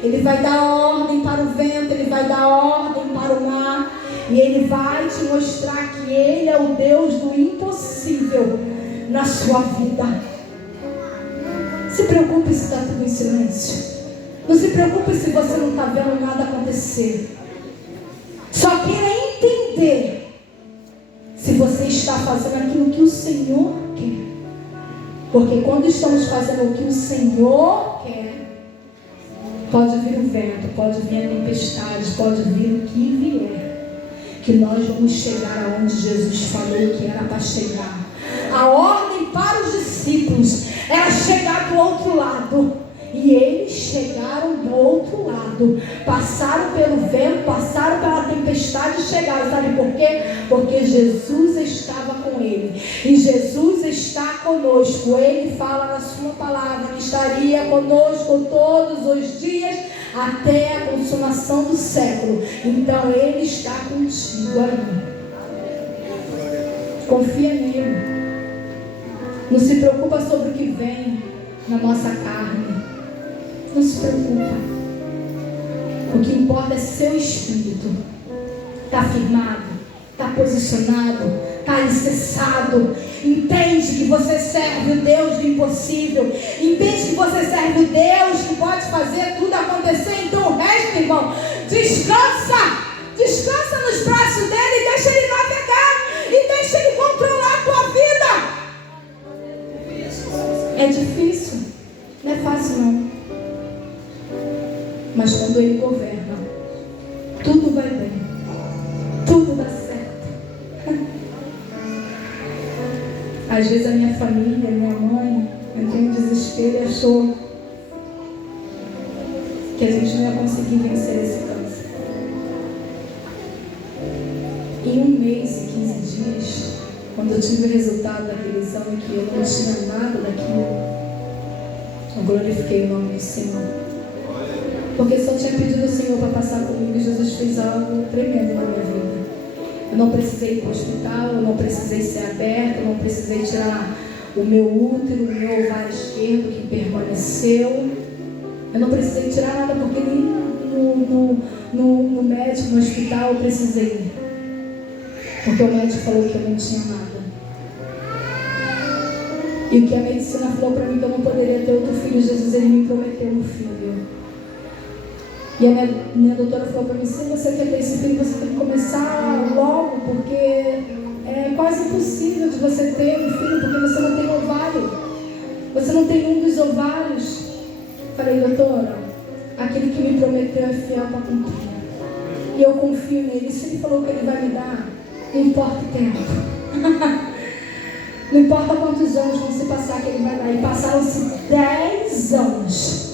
Ele vai dar ordem para o vento, Ele vai dar ordem para o mar, e Ele vai te mostrar que Ele é o Deus do impossível na sua vida. Se preocupe se está tudo em silêncio. Não se preocupe se você não está vendo nada acontecer. Só queira entender se você está fazendo aquilo que o Senhor quer. Porque quando estamos fazendo o que o Senhor quer, pode vir o vento, pode vir a tempestade, pode vir o que vier, que nós vamos chegar aonde Jesus falou que era para chegar. A ordem para os discípulos era chegar do outro lado. E eles chegaram do outro lado, passaram pelo vento, passaram pela tempestade e chegaram. Sabe por quê? Porque Jesus estava com ele. E Jesus está conosco. Ele fala na sua palavra que estaria conosco todos os dias até a consumação do século. Então Ele está contigo aí. Confia nele. Não se preocupa sobre o que vem na nossa carne. Não se preocupa. O que importa é seu espírito. Está firmado, está posicionado, está alicerçado. Entende que você serve o Deus do impossível. Entende que você serve o Deus que pode fazer tudo acontecer. Então o resto, irmão, descansa. Descansa nos braços dele e deixa ele navegar. E deixa ele controlar a tua vida. É difícil. Não é fácil não. Mas quando Ele governa, tudo vai bem, tudo dá certo. Às vezes a minha família, minha mãe, entrou em desespero e achou que a gente não ia conseguir vencer esse câncer. Em 1 mês e 15 dias, quando eu tive o resultado daquele exame que eu não tinha nada daquilo, eu glorifiquei o nome do Senhor. Porque se eu tinha pedido ao Senhor para passar comigo, Jesus fez algo tremendo na minha vida. Eu não precisei ir para o hospital, eu não precisei ser aberta, eu não precisei tirar o meu útero, o meu ovário esquerdo que permaneceu. Eu não precisei tirar nada porque nem no médico, no hospital eu precisei ir. Porque o médico falou que eu não tinha nada. E o que a medicina falou para mim que eu não poderia ter outro filho, Jesus ele me prometeu um filho. E a minha doutora falou para mim, se você quer ter esse filho, você tem que começar logo, porque é quase impossível de você ter um filho, porque você não tem ovário. Você não tem um dos ovários. Falei, doutora, aquele que me prometeu é fiel para cumprir. E eu confio nele. E se ele falou que ele vai me dar, não importa o tempo. Não importa quantos anos vão se passar que ele vai dar. E passaram-se 10 anos.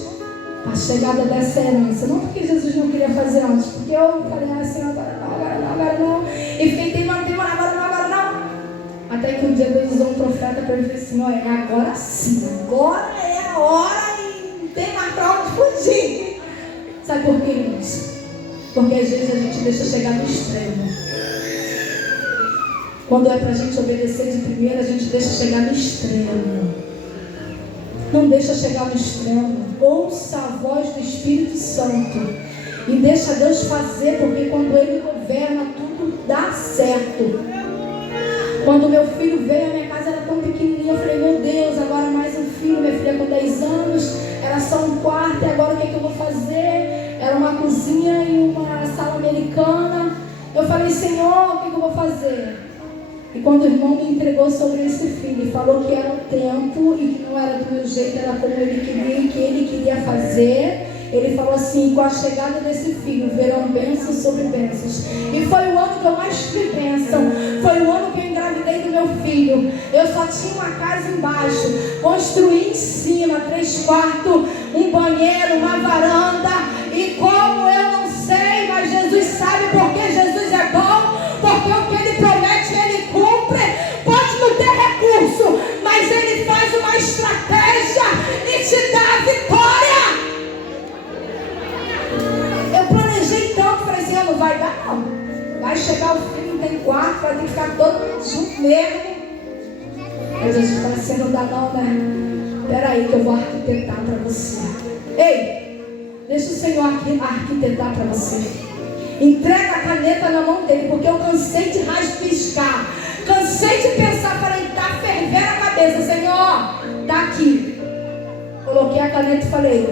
A chegada dessa herança, não porque Jesus não queria fazer antes, porque eu falei assim, agora não, e fiquei teimando, agora não, até que um dia Deus usou um profeta para ele dizer assim, olha, agora sim, agora é a hora e não tem mais para onde fugir. Sabe por que isso? Porque às vezes a gente deixa chegar no extremo. Quando é para a gente obedecer de primeira, a gente deixa chegar no extremo. Não deixa chegar no extremo. Ouça a voz do Espírito Santo e deixa Deus fazer, porque quando Ele governa, tudo dá certo. Quando meu filho veio, a minha casa era tão pequenininha, eu falei, meu Deus, agora mais um filho, minha filha com 10 anos, era só um quarto, e agora o que é que eu vou fazer? Era uma cozinha e uma sala americana. Eu falei, Senhor, o que é que eu vou fazer? E quando o irmão me entregou sobre esse filho e falou que era o tempo e que não era do meu jeito, era como ele queria e que ele queria fazer, ele falou assim, com a chegada desse filho, verão bênçãos sobre bênçãos. E foi o ano que eu mais tive bênção, foi o ano que eu engravidei do meu filho. Eu só tinha uma casa embaixo, construí em cima, 3 quartos, um banheiro, uma varanda. E como eu não sei, mas Jesus sabe porque Jesus é bom, porque o que Ele promete, Ele cumpre. Pode não ter recurso, mas Ele faz uma estratégia e te dá a vitória. Eu planejei tanto, falei assim, não vai dar não. Vai chegar o filho, não tem quarto, vai ter que ficar todo mundo junto mesmo. Aí Jesus fala assim, não dá não, né? Peraí que eu vou arquitetar para você. Ei, deixa o Senhor arquitetar para você. Entrega a caneta na mão dele, porque eu cansei de raspiscar, cansei de pensar, falei, tá fervendo a cabeça, Senhor, tá aqui. Coloquei a caneta e falei,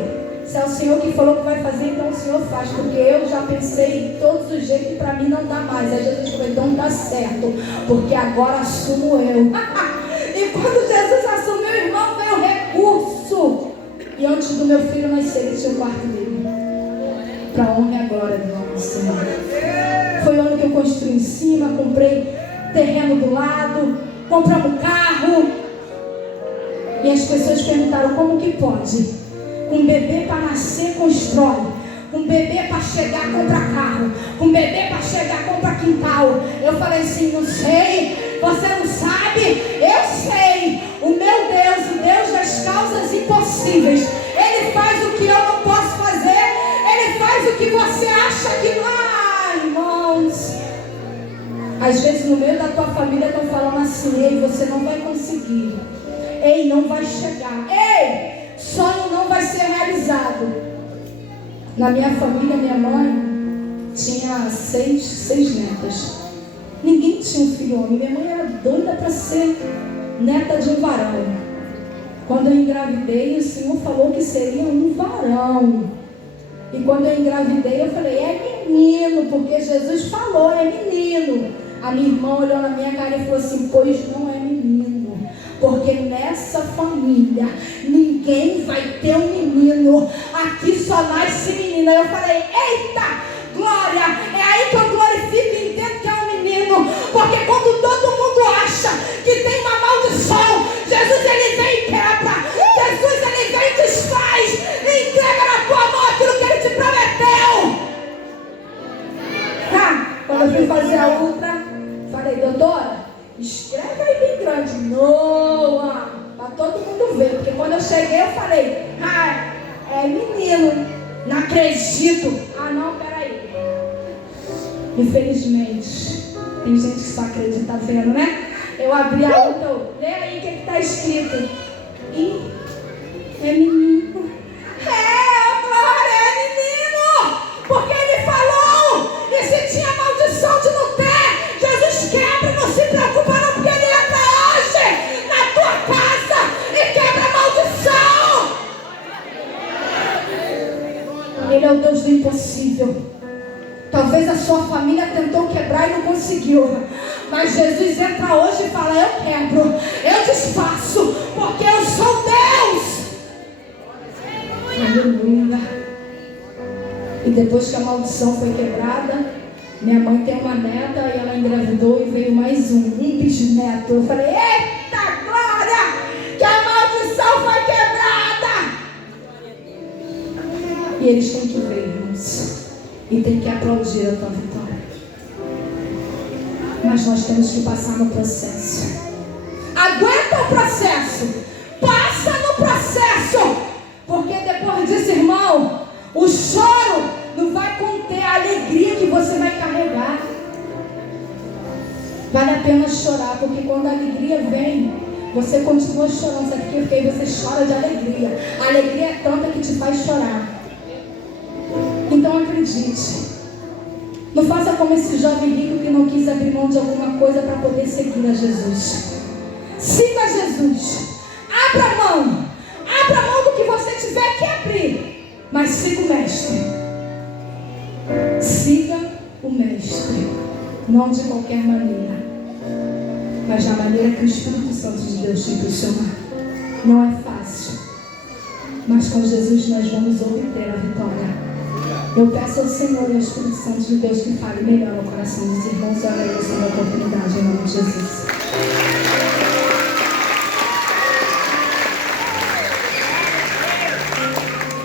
Se é o Senhor que falou que vai fazer, então o Senhor faz, porque eu já pensei em todos os jeitos que para mim não dá mais. Aí Jesus falou, então dá certo, porque agora assumo eu. E quando Jesus assumiu, irmão, veio recurso. E antes do meu filho nascer, ele tinha o quarto dele. Para a honra e a glória do nosso Senhor. Foi o ano que eu construí em cima, comprei terreno do lado, compramos carro. E as pessoas perguntaram, como que pode? Um bebê para nascer, constrói. Um bebê para chegar, compra carro. Um bebê para chegar, compra quintal. Eu falei assim, não sei, você não sabe? Eu sei. O meu Deus, o Deus das causas impossíveis, Ele faz o que eu não posso fazer. Ele faz o que você acha que não. Ah, irmãos, às vezes no meio da tua família estão falando assim, ei, você não vai conseguir. Ei, não vai chegar. Ei, sonho não vai ser realizado. Na minha família, minha mãe tinha seis netas. Ninguém tinha um filho homem. Minha mãe era doida para ser neta de um varão. Quando eu engravidei, o Senhor falou que seria um varão. E quando eu engravidei, eu falei, é menino, porque Jesus falou, é menino. A minha irmã olhou na minha cara e falou assim, pois não é menino, porque nessa família ninguém vai ter um menino. Aqui só nasce menina. Eu falei, eita, glória. É aí que eu glorifico e entendo que é um menino. Porque quando todo mundo acha que tem uma maldição, Jesus ele vem e quebra. Jesus ele vem e desfaz e entrega na tua mão aquilo que ele te prometeu. Quando eu fui fazer a ultra, falei, doutora, escreve aí bem grande, Noah, para todo mundo ver. Porque quando eu cheguei eu falei, é menino, não acredito. Não, peraí. Infelizmente, tem gente que só acredita vendo, né? Eu abri a outra, lê aí o que está escrito. É menino. Glória, é menino. Porque ele falou. E se tinha maldição de não ter, Jesus quebra, não se preocupa não, porque ele entra hoje na tua casa e quebra a maldição. Ele é o Deus do impossível. Talvez a sua família tentou quebrar e não conseguiu, mas Jesus entra hoje e fala, eu quebro, eu desfaço, porque eu sou Deus. Aleluia. E depois que a maldição foi quebrada, minha mãe tem uma neta e ela engravidou e veio mais um bisneto. Eu falei, eita glória, que a maldição foi quebrada. E eles têm que ver, irmãos, e tem que aplaudir a tua vitória. Mas nós temos que passar no processo. Aguenta o processo. Passa no processo. Porque depois disso, irmão, o choro não vai conter a alegria que você vai carregar. Vale a pena chorar, porque quando a alegria vem, você continua chorando, sabe por quê? Porque aí você chora de alegria. A alegria é tanta que te faz chorar. Então acredite. Não faça como esse jovem rico que não quis abrir mão de alguma coisa para poder seguir a Jesus. Siga Jesus. Abra mão. Abra mão do que você tiver que abrir. Mas siga o mestre. Siga o mestre. Não de qualquer maneira, mas da maneira que o Espírito Santo de Deus te impulsionar. Não é fácil, mas com Jesus nós vamos obter a vitória. Eu peço ao Senhor e ao Espírito Santo de Deus que fale melhor ao coração dos irmãos. Olha essa oportunidade em nome de Jesus.